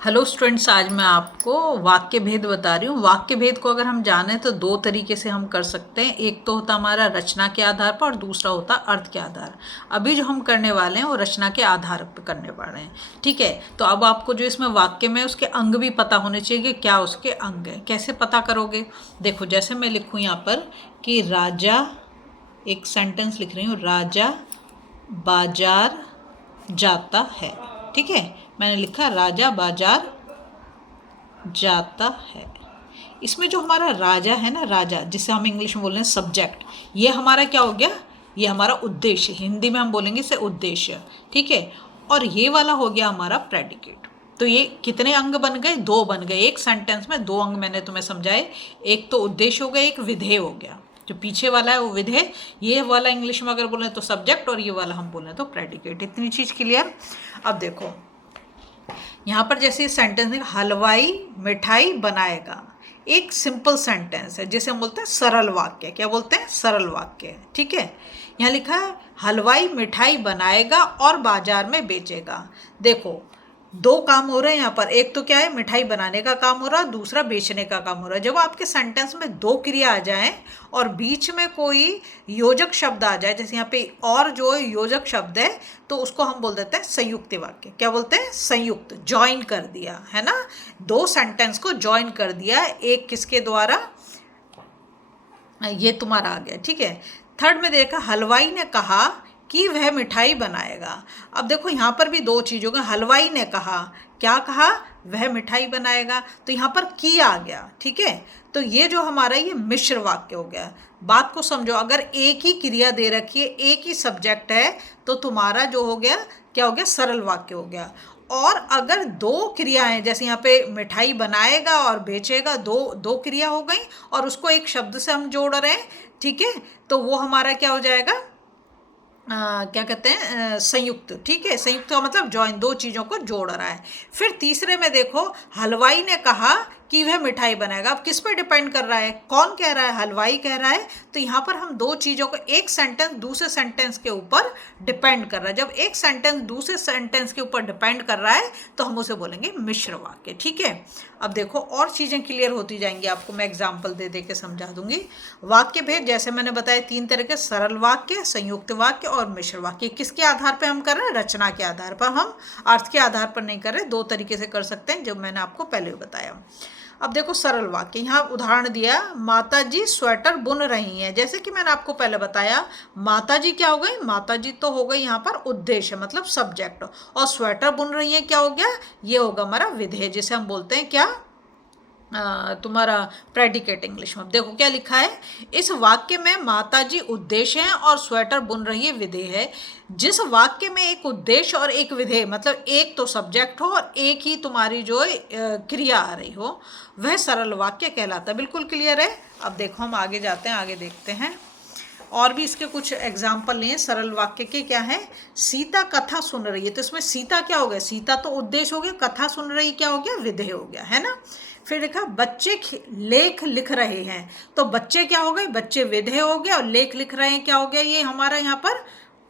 Hello students, आज मैं आपको वाक्य भेद बता रही हूँ। वाक्य भेद को अगर हम जाने तो दो तरीके से हम कर सकते हैं। एक तो होता हमारा रचना के आधार पर और दूसरा होता अर्थ के आधार। अभी जो हम करने वाले हैं वो रचना के आधार पर करने वाले हैं। ठीक है, तो अब आपको जो इसमें वाक्य में उसके अंग भी पता होने चाहिए कि क्या उसके अंग हैं। कैसे पता करोगे? देखो, जैसे मैं लिखूँ यहाँ पर कि राजा, एक सेंटेंस लिख रही हूँ, राजा बाजार जाता है। ठीक है, मैंने लिखा राजा बाजार जाता है। इसमें जो हमारा राजा है ना, राजा जिसे हम इंग्लिश में बोल रहे हैं सब्जेक्ट, ये हमारा क्या हो गया? ये हमारा उद्देश्य, हिंदी में हम बोलेंगे इसे उद्देश्य। ठीक है, और ये वाला हो गया हमारा प्रेडिकेट। तो ये कितने अंग बन गए? दो बन गए। एक सेंटेंस में दो अंग मैंने तुम्हें समझाए। एक तो उद्देश्य हो गया, एक विधेय हो गया। जो पीछे वाला है वो विधेय, ये वाला इंग्लिश में अगर बोले तो सब्जेक्ट, और ये वाला हम बोले तो प्रेडिकेट। इतनी चीज क्लियर? अब देखो यहाँ पर जैसे सेंटेंस है, हलवाई मिठाई बनाएगा। एक सिंपल सेंटेंस है जिसे हम बोलते हैं सरल वाक्य। क्या बोलते हैं? सरल वाक्य। ठीक है, यहाँ लिखा है हलवाई मिठाई बनाएगा और बाजार में बेचेगा। देखो, दो काम हो रहे हैं यहाँ पर। एक तो क्या है, मिठाई बनाने का काम हो रहा है, दूसरा बेचने का काम हो रहा है। जब आपके सेंटेंस में दो क्रिया आ जाएं और बीच में कोई योजक शब्द आ जाए, जैसे यहाँ पे और जो योजक शब्द है, तो उसको हम बोल देते हैं संयुक्त वाक्य। क्या बोलते हैं? संयुक्त, ज्वाइन कर दिया है ना, दो सेंटेंस को ज्वाइन कर दिया एक किसके द्वारा, ये तुम्हारा आ गया। ठीक है, थर्ड में देखा, हलवाई ने कहा कि वह मिठाई बनाएगा। अब देखो यहाँ पर भी दो चीज़ों का, हलवाई ने कहा, क्या कहा? वह मिठाई बनाएगा। तो यहाँ पर की आ गया। ठीक है, तो ये जो हमारा ये मिश्र वाक्य हो गया। बात को समझो, अगर एक ही क्रिया दे रखी है, एक ही सब्जेक्ट है, तो तुम्हारा जो हो गया, क्या हो गया? सरल वाक्य हो गया। और अगर दो क्रियाएं, जैसे यहाँ पे मिठाई बनाएगा और बेचेगा, दो दो क्रिया हो गई और उसको एक शब्द से हम जोड़ रहे हैं, ठीक है, तो वो हमारा क्या हो जाएगा? क्या कहते हैं? संयुक्त। ठीक है, संयुक्त का मतलब जॉइन, दो चीज़ों को जोड़ रहा है। फिर तीसरे में देखो, हलवाई ने कहा कि वह मिठाई बनाएगा। अब किस पे डिपेंड कर रहा है? कौन कह रहा है? हलवाई कह रहा है। तो यहाँ पर हम दो चीज़ों को, एक सेंटेंस दूसरे सेंटेंस के ऊपर डिपेंड कर रहा है। जब एक सेंटेंस दूसरे सेंटेंस के ऊपर डिपेंड कर रहा है तो हम उसे बोलेंगे मिश्र वाक्य। ठीक है, अब देखो और चीज़ें क्लियर होती जाएंगी, आपको मैं एग्जाम्पल दे दे के समझा दूंगी। वाक्य भेद जैसे मैंने बताया तीन तरह के, सरल वाक्य, संयुक्त वाक्य और मिश्र वाक्य। किसके आधार पर हम कर रहे हैं? रचना के आधार पर। हम अर्थ के आधार पर नहीं कर रहे। दो तरीके से कर सकते हैं जो मैंने आपको पहले बताया। अब देखो सरल वाक्य, यहाँ उदाहरण दिया, माता जी स्वेटर बुन रही हैं। जैसे कि मैंने आपको पहले बताया, माता जी क्या हो गई? माता जी तो हो गई यहाँ पर उद्देश्य, मतलब सब्जेक्ट, और स्वेटर बुन रही हैं क्या हो गया? ये होगा हमारा विधेय, जिसे हम बोलते हैं क्या? तुम्हारा प्रेडिकेट इंग्लिश में। देखो क्या लिखा है, इस वाक्य में माताजी उद्देश्य है और स्वेटर बुन रही है विधेय है। जिस वाक्य में एक उद्देश्य और एक विधेय, मतलब एक तो सब्जेक्ट हो और एक ही तुम्हारी जो क्रिया आ रही हो, वह सरल वाक्य कहलाता है। बिल्कुल क्लियर है? अब देखो हम आगे जाते हैं, आगे देखते हैं। और भी इसके कुछ एग्जाम्पल लिए सरल वाक्य के। क्या है? सीता कथा सुन रही है, तो इसमें सीता क्या हो गया? सीता तो उद्देश्य हो गया, कथा सुन रही क्या हो गया? विधेय हो गया, है ना। फिर लिखा बच्चे लेख लिख रहे हैं, तो बच्चे क्या हो गए? बच्चे विधेय हो गया, और लेख लिख रहे हैं क्या हो गया? ये हमारा यहाँ पर,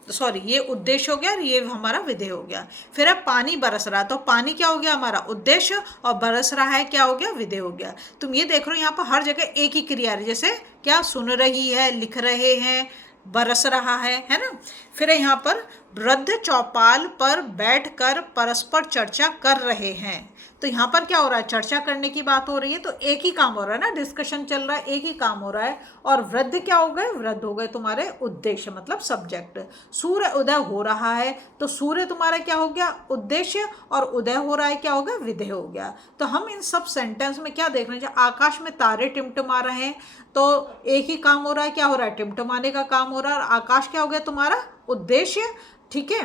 सॉरी, ये उद्देश्य हो गया और ये हमारा विधेय हो गया। फिर अब पानी बरस रहा, तो पानी क्या हो गया? हमारा उद्देश्य, और बरस रहा है क्या हो गया? विधेय हो गया। तुम ये देख रहे हो यहाँ पर हर जगह एक ही क्रिया है, जैसे क्या? सुन रही है, लिख रहे हैं, बरस रहा है ना। फिर यहाँ पर वृद्ध चौपाल पर बैठकर परस्पर चर्चा कर रहे हैं, तो यहाँ पर क्या हो रहा है? चर्चा करने की बात हो रही है, तो एक ही काम हो रहा है ना, डिस्कशन चल रहा है, एक ही काम हो रहा है। और वृद्ध क्या हो गए? वृद्ध हो गए तुम्हारे उद्देश्य, मतलब सब्जेक्ट। सूर्य उदय हो रहा है, तो सूर्य तुम्हारा क्या हो गया? उद्देश्य, और उदय हो रहा है क्या हो गया? विधेय हो गया। तो हम इन सब सेंटेंस में क्या देख रहे हैं? आकाश में तारे टिमटिमा रहे हैं, तो एक ही काम हो रहा है, क्या हो रहा है? टिमटिमाने का काम हो रहा है, और आकाश क्या हो गया तुम्हारा? उद्देश्य। ठीक है,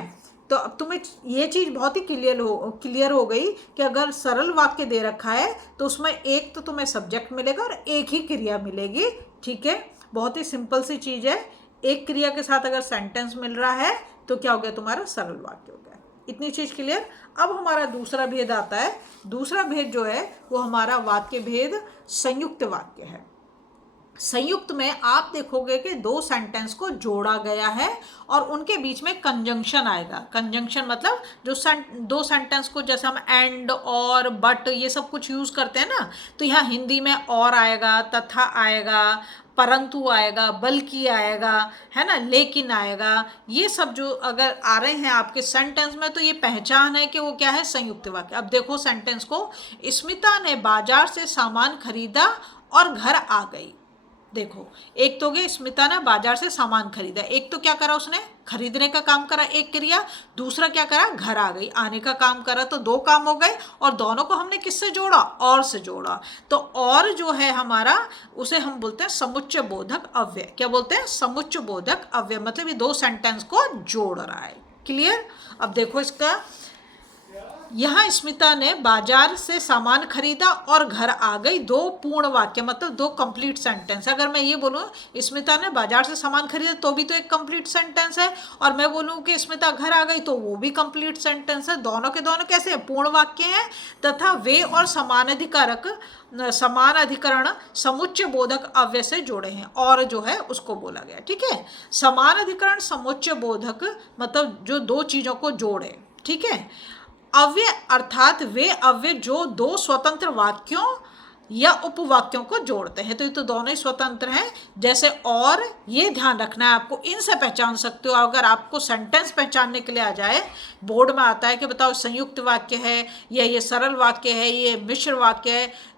तो अब तुम्हें ये चीज़ बहुत ही क्लियर हो गई कि अगर सरल वाक्य दे रखा है तो उसमें एक तो तुम्हें सब्जेक्ट मिलेगा और एक ही क्रिया मिलेगी। ठीक है, बहुत ही सिंपल सी चीज़ है। एक क्रिया के साथ अगर सेंटेंस मिल रहा है तो क्या हो गया? तुम्हारा सरल वाक्य हो गया। इतनी चीज़ क्लियर? अब हमारा दूसरा भेद आता है। दूसरा भेद जो है वो हमारा वाक्य भेद संयुक्त वाक्य है। संयुक्त में आप देखोगे कि दो सेंटेंस को जोड़ा गया है और उनके बीच में कंजंक्शन आएगा। कंजंक्शन मतलब जो दो सेंटेंस को, जैसे हम एंड और बट ये सब कुछ यूज करते हैं ना, तो यहाँ हिंदी में और आएगा, तथा आएगा, परंतु आएगा, बल्कि आएगा, है ना, लेकिन आएगा। ये सब जो अगर आ रहे हैं आपके सेंटेंस में, तो ये पहचान है कि वो क्या है, संयुक्त वाक्य। अब देखो सेंटेंस को, स्मिता ने बाजार से सामान खरीदा और घर आ गई। देखो, एक तो गया स्मिता ने बाजार से सामान खरीदा, एक तो क्या करा उसने, खरीदने का काम करा, एक क्रिया। दूसरा क्या करा, घर आ गई, आने का काम करा। तो दो काम हो गए और दोनों को हमने किससे जोड़ा, और से जोड़ा। तो और जो है हमारा, उसे हम बोलते हैं समुच्चय बोधक अव्यय। क्या बोलते हैं, समुच्चय बोधक अव्यय, मतलब ये दो सेंटेंस को जोड़ रहा है। क्लियर। अब देखो इसका, यहाँ स्मिता ने बाजार से सामान खरीदा और घर आ गई, दो पूर्ण वाक्य, मतलब दो कंप्लीट सेंटेंस। अगर मैं ये बोलूँ स्मिता ने बाजार से सामान खरीदा, तो भी तो एक कंप्लीट सेंटेंस है, और मैं बोलूँ कि स्मिता घर आ गई, तो वो भी कंप्लीट सेंटेंस है। दोनों के दोनों कैसे हैं, पूर्ण वाक्य हैं, तथा वे और समान अधिकरण समुच्चय बोधक अव्यय से जोड़े हैं, और जो है उसको बोला गया। ठीक है, समान अधिकरण समुच्चय बोधक मतलब जो दो चीजों को जोड़े। ठीक है, अव्यय अर्थात वे अव्यय जो दो स्वतंत्र वाक्यों या उपवाक्यों को जोड़ते हैं। तो ये तो दोनों ही स्वतंत्र हैं। जैसे और, ये ध्यान रखना है आपको, इनसे पहचान सकते हो। अगर आपको सेंटेंस पहचानने के लिए आ जाए, बोर्ड में आता है कि बताओ संयुक्त वाक्य है या ये सरल वाक्य है, ये मिश्र वाक्य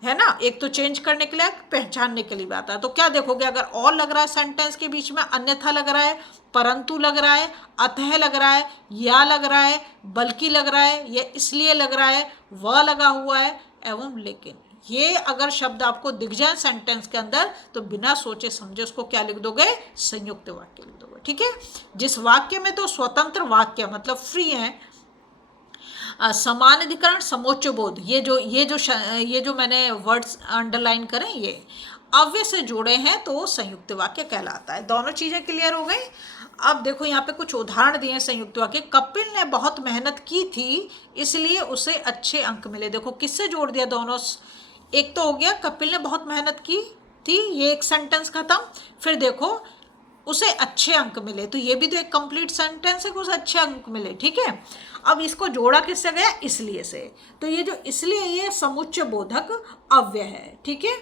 है ना, एक तो चेंज करने के लिए, पहचानने के लिए भी आता है। तो क्या देखोगे, अगर और लग रहा है सेंटेंस के बीच में, अन्यथा लग रहा है, परंतु लग रहा है, अतः लग रहा है, या लग रहा है, बल्कि लग रहा है, या इसलिए लग रहा है, वह लगा हुआ है, एवं लेकिन, ये अगर शब्द आपको दिख जाए सेंटेंस के अंदर, तो बिना सोचे समझे उसको क्या लिख दोगे, संयुक्त वाक्य लिख दोगे। ठीक है, जिस वाक्य में तो स्वतंत्र वाक्य मतलब फ्री है, समान अधिकरण समोच्च बोध, ये जो मैंने वर्ड्स अंडरलाइन करें, ये अव्यय से जुड़े हैं, तो संयुक्त वाक्य कहलाता है। दोनों चीजें क्लियर हो गई। अब देखो यहाँ पे कुछ उदाहरण दिए संयुक्त वाक्य। कपिल ने बहुत मेहनत की थी, इसलिए उसे अच्छे अंक मिले। देखो किससे जोड़ दिया दोनों, एक तो हो गया कपिल ने बहुत मेहनत की थी, ये एक सेंटेंस खत्म। फिर देखो उसे अच्छे अंक मिले, तो ये भी तो एक कंप्लीट सेंटेंस है कि उसे अच्छे अंक मिले। ठीक है, अब इसको जोड़ा किससे गया, इसलिए से। तो ये जो इसलिए, ये समुच्चय बोधक अव्यय है। ठीक है,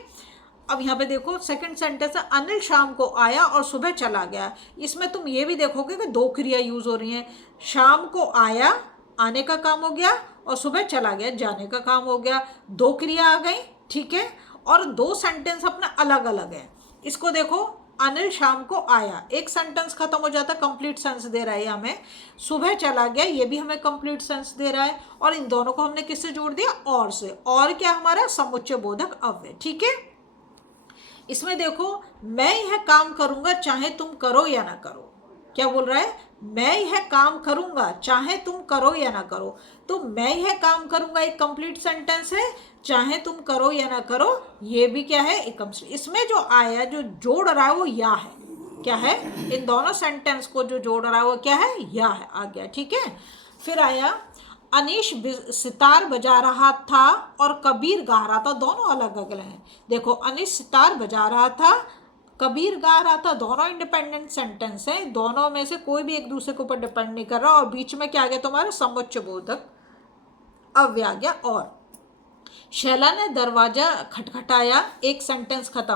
अब यहाँ पे देखो सेकंड सेंटेंस है, अनिल शाम को आया और सुबह चला गया। इसमें तुम ये भी देखोगे कि दो क्रिया यूज हो रही हैं। शाम को आया, आने का काम हो गया, और सुबह चला गया, जाने का काम हो गया। दो क्रिया आ गई। ठीक है, और दो सेंटेंस अपना अलग अलग है। इसको देखो, अनिल शाम को आया, एक सेंटेंस खत्म हो जाता, कंप्लीट सेंस दे रहा है हमें। सुबह चला गया, ये भी हमें कंप्लीट सेंस दे रहा है, और इन दोनों को हमने किससे जोड़ दिया, और से। और क्या हमारा, समुच्चय बोधक अव्यय। ठीक है, इसमें देखो, मैं यह काम करूंगा चाहे तुम करो या ना करो। क्या बोल रहा है, मैं यह काम करूंगा चाहे तुम करो या ना करो। तो मैं यह काम करूंगा एक कंप्लीट सेंटेंस है, चाहे तुम करो या ना करो ये भी क्या है, एक। इसमें जो आया, जो जोड़ रहा है वो या है। क्या है, इन दोनों सेंटेंस को जो जोड़ रहा है वो क्या है, या है, आ गया। ठीक है, फिर आया, अनीश सितार बजा रहा था और कबीर गा रहा था। दोनों अलग अलग हैं। देखो, अनीश सितार बजा रहा था, कबीर गा रहा था, दोनों इंडिपेंडेंट सेंटेंस हैं। दोनों में से कोई भी एक दूसरे के ऊपर डिपेंड नहीं कर रहा, और बीच में क्या आ गया तुम्हारा, समुच्चय बोधक अव्यय आ गया। और शैला ने दरवाजा खटखटाया, एक सेंटेंस खत्म,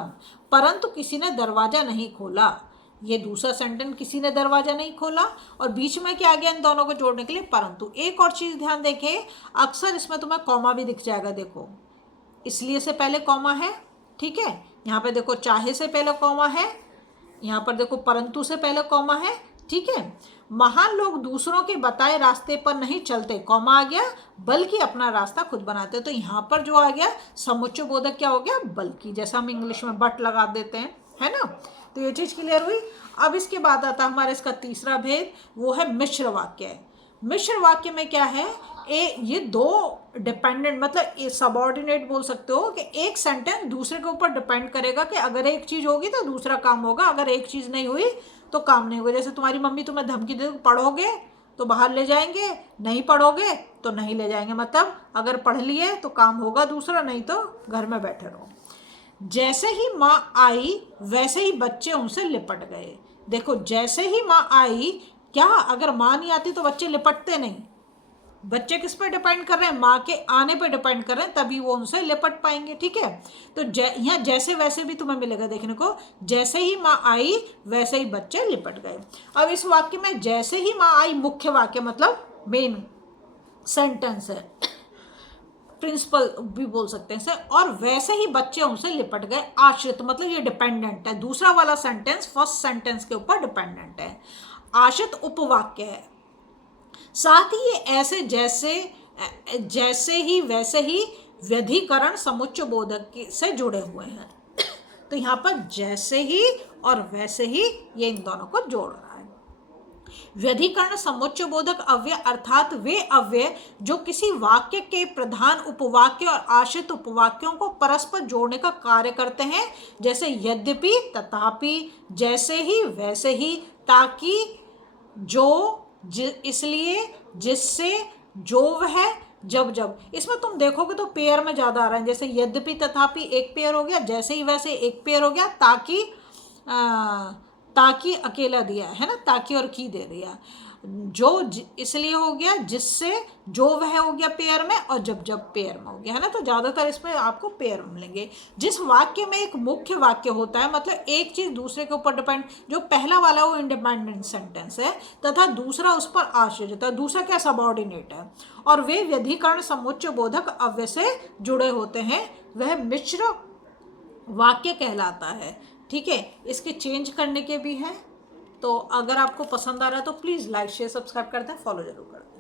परंतु किसी ने दरवाजा नहीं खोला। ये दूसरा सेंटेंस, किसी ने दरवाजा नहीं खोला, और बीच में क्या आ गया इन दोनों को जोड़ने के लिए, परंतु। एक और चीज ध्यान देखें, अक्सर इसमें तुम्हें कॉमा भी दिख जाएगा। देखो, इसलिए से पहले कॉमा है। ठीक है, यहाँ पे देखो चाहे से पहले कॉमा है, यहाँ पर देखो परंतु से पहले कॉमा है। ठीक है, महान लोग दूसरों के बताए रास्ते पर नहीं चलते, कॉमा आ गया, बल्कि अपना रास्ता खुद बनाते। तो यहाँ पर जो आ गया समुच्चय बोधक क्या हो गया, बल्कि, जैसा हम इंग्लिश में बट लगा देते हैं, है ना। तो ये चीज क्लियर हुई। अब इसके बाद आता है हमारे इसका तीसरा भेद, वो है मिश्र वाक्य। मिश्र वाक्य में क्या है, ये दो डिपेंडेंट, मतलब सबऑर्डिनेट बोल सकते हो, कि एक सेंटेंस दूसरे के ऊपर डिपेंड करेगा कि अगर एक चीज होगी तो दूसरा काम होगा, अगर एक चीज नहीं हुई तो काम नहीं होगा। जैसे तुम्हारी मम्मी तुम्हें धमकी दे, पढ़ोगे तो बाहर ले जाएंगे, नहीं पढ़ोगे तो नहीं ले जाएंगे। मतलब अगर पढ़ लिए तो काम होगा दूसरा, नहीं तो घर में बैठे रहो। जैसे ही माँ आई वैसे ही बच्चे उनसे लिपट गए। देखो, जैसे ही माँ आई, क्या अगर माँ नहीं आती तो बच्चे लिपटते नहीं। बच्चे किस पे डिपेंड कर रहे हैं? माँ के आने पे डिपेंड कर रहे हैं, तभी वो उनसे लिपट पाएंगे। ठीक है, तो यहाँ जैसे वैसे भी तुम्हें मिलेगा देखने को, जैसे ही माँ आई वैसे ही बच्चे लिपट गए। अब इस वाक्य में जैसे ही माँ आई मुख्य वाक्य मतलब मेन सेंटेंस है, प्रिंसिपल भी बोल सकते हैं इसे, और वैसे ही बच्चे उनसे लिपट गए आश्रित मतलब ये डिपेंडेंट है। दूसरा वाला सेंटेंस फर्स्ट सेंटेंस के ऊपर डिपेंडेंट है, आश्रित उपवाक्य है। साथ ही ये ऐसे जैसे ही वैसे ही व्यधिकरण समुच्चय बोधक से जुड़े हुए हैं। तो यहाँ पर जैसे ही और वैसे ही ये इन दोनों को जोड़ रहा है। व्यधिकरण समुच्चय बोधक अव्यय अर्थात वे अव्यय जो किसी वाक्य के प्रधान उपवाक्य और आश्रित उपवाक्यों को परस्पर जोड़ने का कार्य करते हैं, जैसे यद्यपि, तथापि, जैसे ही, वैसे ही, ताकि, जो, इसलिए, जिससे, जो वह, जब जब। इसमें तुम देखोगे तो पेयर में ज़्यादा आ रहा है, जैसे यद्यपि तथापि एक पेयर हो गया, जैसे ही वैसे एक पेयर हो गया, ताकि ताकि अकेला दिया है ना, ताकि और की दे दिया, जो इसलिए हो गया, जिससे, जो वह हो गया पेयर में, और जब जब पेयर में हो गया है ना। तो ज़्यादातर इसमें आपको पेयर मिलेंगे। जिस वाक्य में एक मुख्य वाक्य होता है मतलब एक चीज़ दूसरे के ऊपर डिपेंड, जो पहला वाला वो इंडिपेंडेंट सेंटेंस है तथा दूसरा उस पर आश्रित है, दूसरा क्या सबऑर्डिनेट है, और वे व्यधिकरण समुच्चय बोधक अव्यय से जुड़े होते हैं, वह मिश्र वाक्य कहलाता है। ठीक है, इसके चेंज करने के भी हैं। तो अगर आपको पसंद आ रहा है तो प्लीज़ लाइक शेयर सब्सक्राइब कर दें, फॉलो जरूर कर दें।